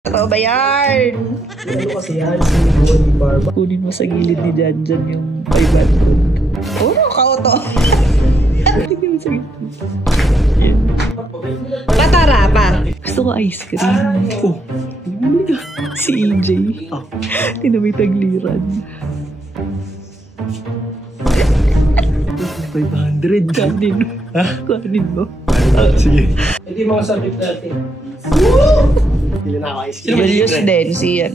Totoo ba yan? Ano kasi yan, si Bonnie Barba. Kunin mo sa gilid ni Janjan yung 500. Oh, kauto. Tingnan mo sa gilid. Yan. Patara pa. Gusto ko ice cream. Oh, bumili ka. Si EJ. Tinamay tagliran. 500. Kanin. Ha? Kanin mo. Sige. Ito yung mga subject natin. Woo! Hindi na ako ice cream. Julius din, siya.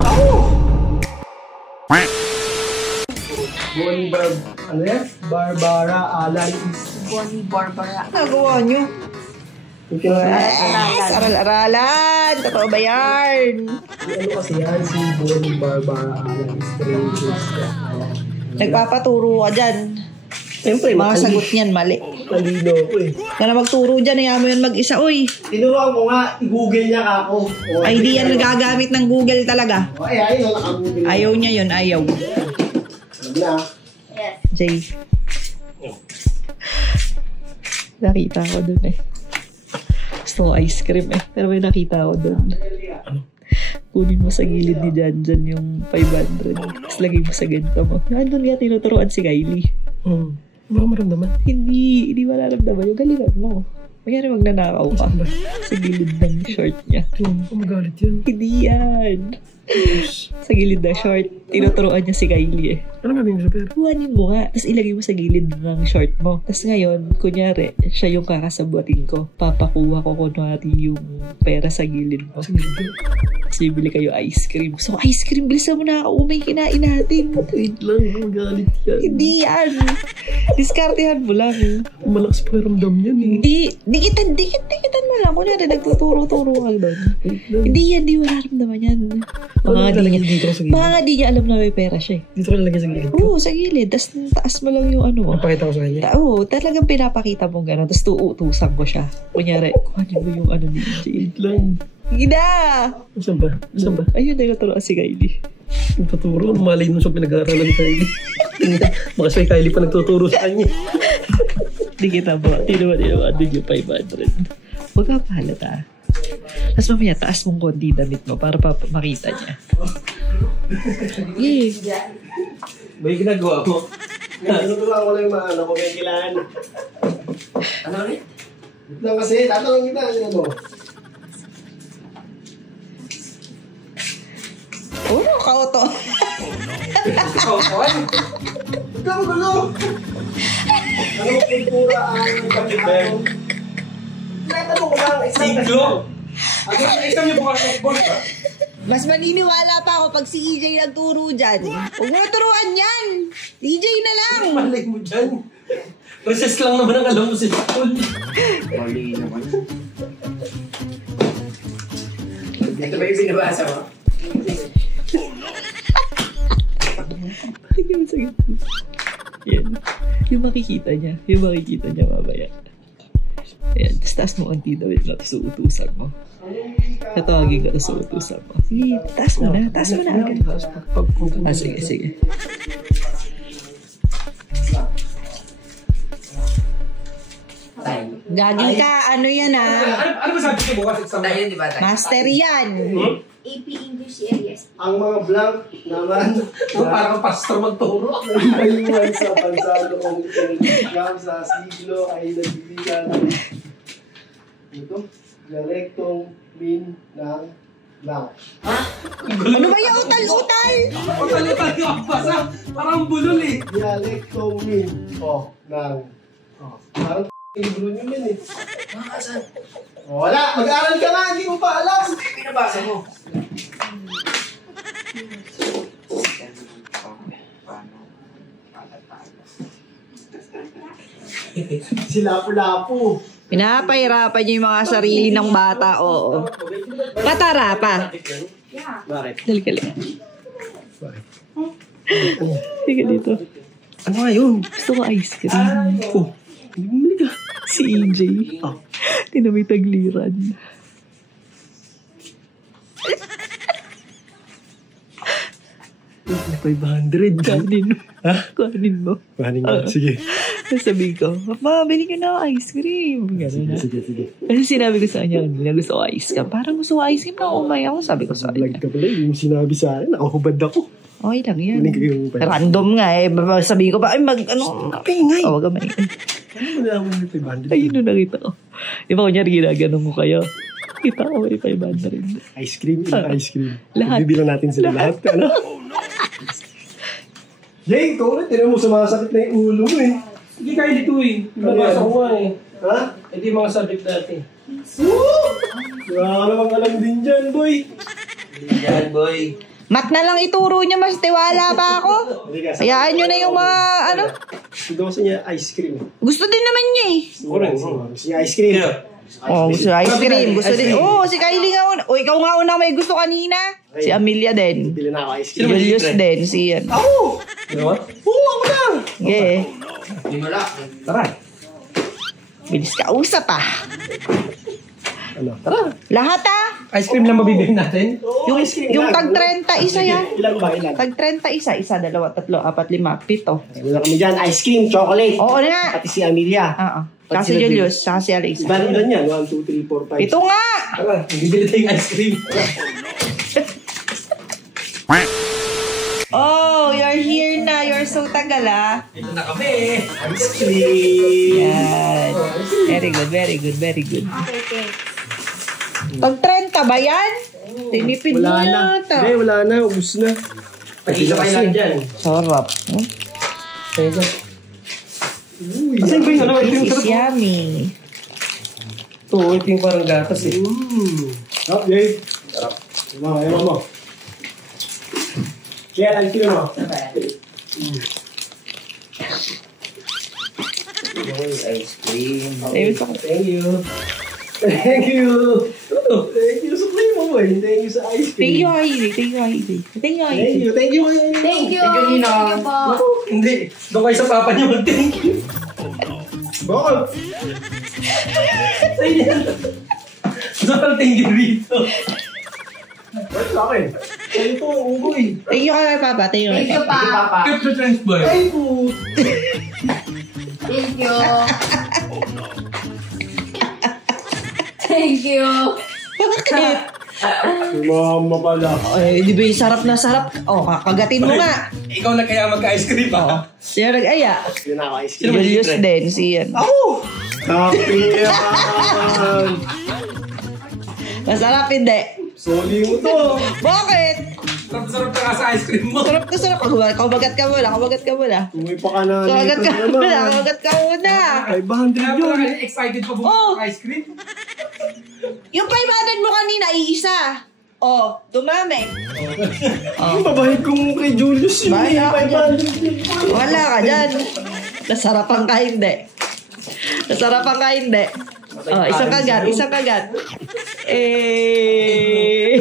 Bonnie Barba. Ano yan? Barbara Alan. Bonnie Barbara. Nagawa nyo? Yung pinaka- Aral-aralan. Totoo ba yan? Ano kasi yan, si Bonnie Barbara Alan. Nagpapaturo ka dyan. Siyempre, Mga sagot niyan, mali. Malino ko eh. Kaya na magturo dyan, ayaw mo yun mag-isa, uy. Tinuruan ko nga, i-google niya ako. Ay, di yan nagagamit ng Google talaga. Ay, ayun, naka-google. Ayaw niya yun, ayaw. Alam na. Jay. Nakita ko dun eh. Gusto ko ice cream eh. Pero may nakita ko dun. Ano? Kunin mo sa gilid ni Janjan yung 500. Tapos lagay mo sa ganito mo. Nandun niya tinuturuan si Kylie. Baka maramdaman. Hindi mararamdaman yung galingan mo. Magyari magnanakaw ka sa gilid ng short niya. Magalit yan. Hindi yan. Sa gilid ng short, tinuturuan niya si Kylie eh. Ano gagawin mo sa pera? Kuhanin mo nga, tapos ilagay mo sa gilid ng short mo. Tapos ngayon, kunyari, siya yung kakasabuatin ko. Papakuha ko kunwari yung pera sa gilid mo. Sige. Tapos bibili kayo ice cream. So, ice cream, bilisan mo na ako. May kinain natin. Wait lang, magalit yan. Hindi yan. Diskartehan mo lang. Malakas pa ramdam yan eh. Dikitan mo lang. Kunyari, nagtuturo-turo ka doon. Hindi yan, di mararamdaman yan. Baka nga di niya alam na may pera siya eh. Dito ka lalagay sa gilid ko. Oo, sa gilid. Tapos taas mo lang yung ano. Napakita ko sa kanya. Oo, talagang pinapakita mo gano'n. Tapos tuutusan ko siya. Kunyari, kuhanin mo yung ano ni EJ. Wait lang. Gina! Saan ba? Saan ba? Ayun, nagtuturo si Kylie. Nagtuturo. Malay mo siya pinag-aaralan ni Kylie. Baka siya Kylie pa nagtuturo sa kanya. Hindi kita ba? Tinuwa din yung 500. Huwag ka pahalata. Tapos mamaya, taas mong konti damit mo para makita niya. May ginagawa mo? Tinuturuan ko lang yung mga ano ko may kailangan. Ano ulit? Wait lang kasi, tatanong kita. Ano? Oh, kauto. Kautuan? Ito mo gulo! Anong kultura ang kapitbayan? Tinatanong ko lang, siglo! Exam niyo bukas ng board ba? Mas maniniwala pa ako pag si EJ nagturo dyan. Huwag mo naturuan yan. EJ na lang. Malay mo dyan. Recess lang naman ang alam mo si Paul. Mali naman. Ito ba yung binabasa mo? Yan. Yung makikita niya. Yung makikita niya mamaya. Ayan. Tapos taas mo ang tidawit na. Tapos uutusan mo. Tatawagin ka. Tapos uutusan mo. Sige. Taas mo na. Taas mo na agad. Sige, sige. Gagi ka. Ano yan Ano ba sabi ko bukas exam? Tayo, di ba? Master yan. AP English areas. Ang mga blank naman parang pastor magturo. Mayuman sa bansa noong ikam sa siglo ay nagbibigan ito, dialektong min ng blank. Ano ba yung utal-utal? Utal-utal yung basa. Parang bulol eh. Dialektong min ng parang libro nyo min eh. Makasan. Wala! Mag-aaral ka nga! Hindi mo pa alam! Pinabasa mo. Si Lapu-Lapu. Pinapahirapan niyo yung mga sarili ng bata, oo. Patara pa. Yeah. Bakit? Dali ka lang. Sige dito. Ano nga yun? Gusto ko ice cream. Oh, bumili ka. Si EJ. Tinamay tagliran. $500. Kanin mo. Ha? Kanin mo. Sige. Sabi ko, Papa, bili ko na ice cream. Gano'n na. Sige. Kasi sinabi ko sa kanya, hindi na gusto ko ice cream. Parang gusto ko ice cream na umay ako. Sabi ko sa Vlog kanya. ka pala, yung sinabi sa akin, nakahubad ako. Okay lang yan. Kunin ko yung pala. Random nga eh. Sabi ko pa, ay ano. Pingay. Wag ka maingay. Ano mo na ako ng 500? Ayun na nakita ko. Di ba kunyari ginaganon ko kayo? Kita ko may 500 rin. Ice cream, ice cream. Lahat. Bibilang natin sila lahat. Ano? Jay, ikaw rin. Tinan mo, sumasakit na yung ulo mo eh. Hindi kayo dito eh. Nabasa ko nga eh. Ha? Ito yung mga subject natin. Wala ka namang alam din dyan, boy. Yan, boy. Mat na lang ituro niya, mas tiwala pa ako. Hayaan nyo na yung mga ano. Gusto kasi niya ice cream. Gusto din naman niya eh. Gusto niya ice cream. Oh, gusto ice cream. Gusto din. Oh, si Kylie nga una. Oh, ikaw nga una may gusto kanina. Si Amelia din. Bili na ako ice Si cream. Julius din. Si yan. Ako! Ano ba? Oo, ako na! Yeah. Hindi mo lang. Tara. Bilis ka. Usap ah. Ano? Tara! Lahat ah. Ice cream lang mabibili natin? Oo, Yung, ice cream yung lang. tag 30 isa Sige, yan. Ilan ba? Ilan? Tag 30 isa. 1, 2, 3, 4, 5, 7. Wala kami dyan. Ice cream, chocolate. Oo na. Pati si Amelia. Oo. Saka si Julius. Saka si Alex. Bali ilan yan? 1, 2, 3, 4, 5. Ito nga. Tara, bibili tayong ice cream. Oh, you're here na. You're so tagal ah. Ito na kami. Ice cream! Yan. Very good, very good, very good. Okay, thanks. Pag 30 ba yan? Tinipid mo Wala na. yata. Hindi, wala na. Ubus na. Pag-isa kayo lang dyan. Sarap. Asan ba yung ano? Ito yung This is sarap. yummy. Ito, ito yung parang gatas eh. Sarap, Jay. Sarap. Ewan mo. Kaya ice cream mo. Ice cream. Ayun sa Thank you. Thank you. Thank you sa play mo, boy. Thank you sa ice Thank you, cream. Heidi. Thank you, Heidi. Thank you, Thank Heidi. you. Thank you. Thank you. Thank you, Nina. Thank you po. Hindi. Doon kayo sa papa niyo mag-thank you. Bakit? Doon thank you rito. Bakit sa akin? Sa'yo po, unggoy. Thank you kay Papa. Thank you. Thank you pa. Keep the trends, boy. Ay po. Thank you. Thank you. Bakit? Si mama pala. Ay, di ba yung sarap na sarap? Oh, kakagatin mo nga. Ikaw na kaya mag-ice cream Oh. pa. Siya nag-aya. Yun ako ice Si cream. Julius din. Si yan. Ako! Happy yan! Masarap hindi. Soli mo to. Bakit? Sarap-sarap ka nga sa ice cream mo. Sarap ka sarap. Kumagat ka muna. Kumagat ka muna. Tumuy pa ka na. Kumagat ka dito muna. naman. Kumagat ka muna. 500 Kaya yun. pala kayo excited pa Oh. bumili ng ice cream? Yung 500 mo kanina, iisa. Oh, dumami. Ang babahid kong kay Julius yun. Bahala ka dyan. 500 yun. Wala ka dyan. Nasarapan ka hindi. Nasarapan ka hindi. Oh, isang kagat, isang kagat. Eh.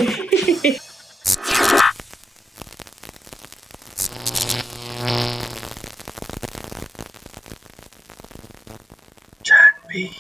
John B.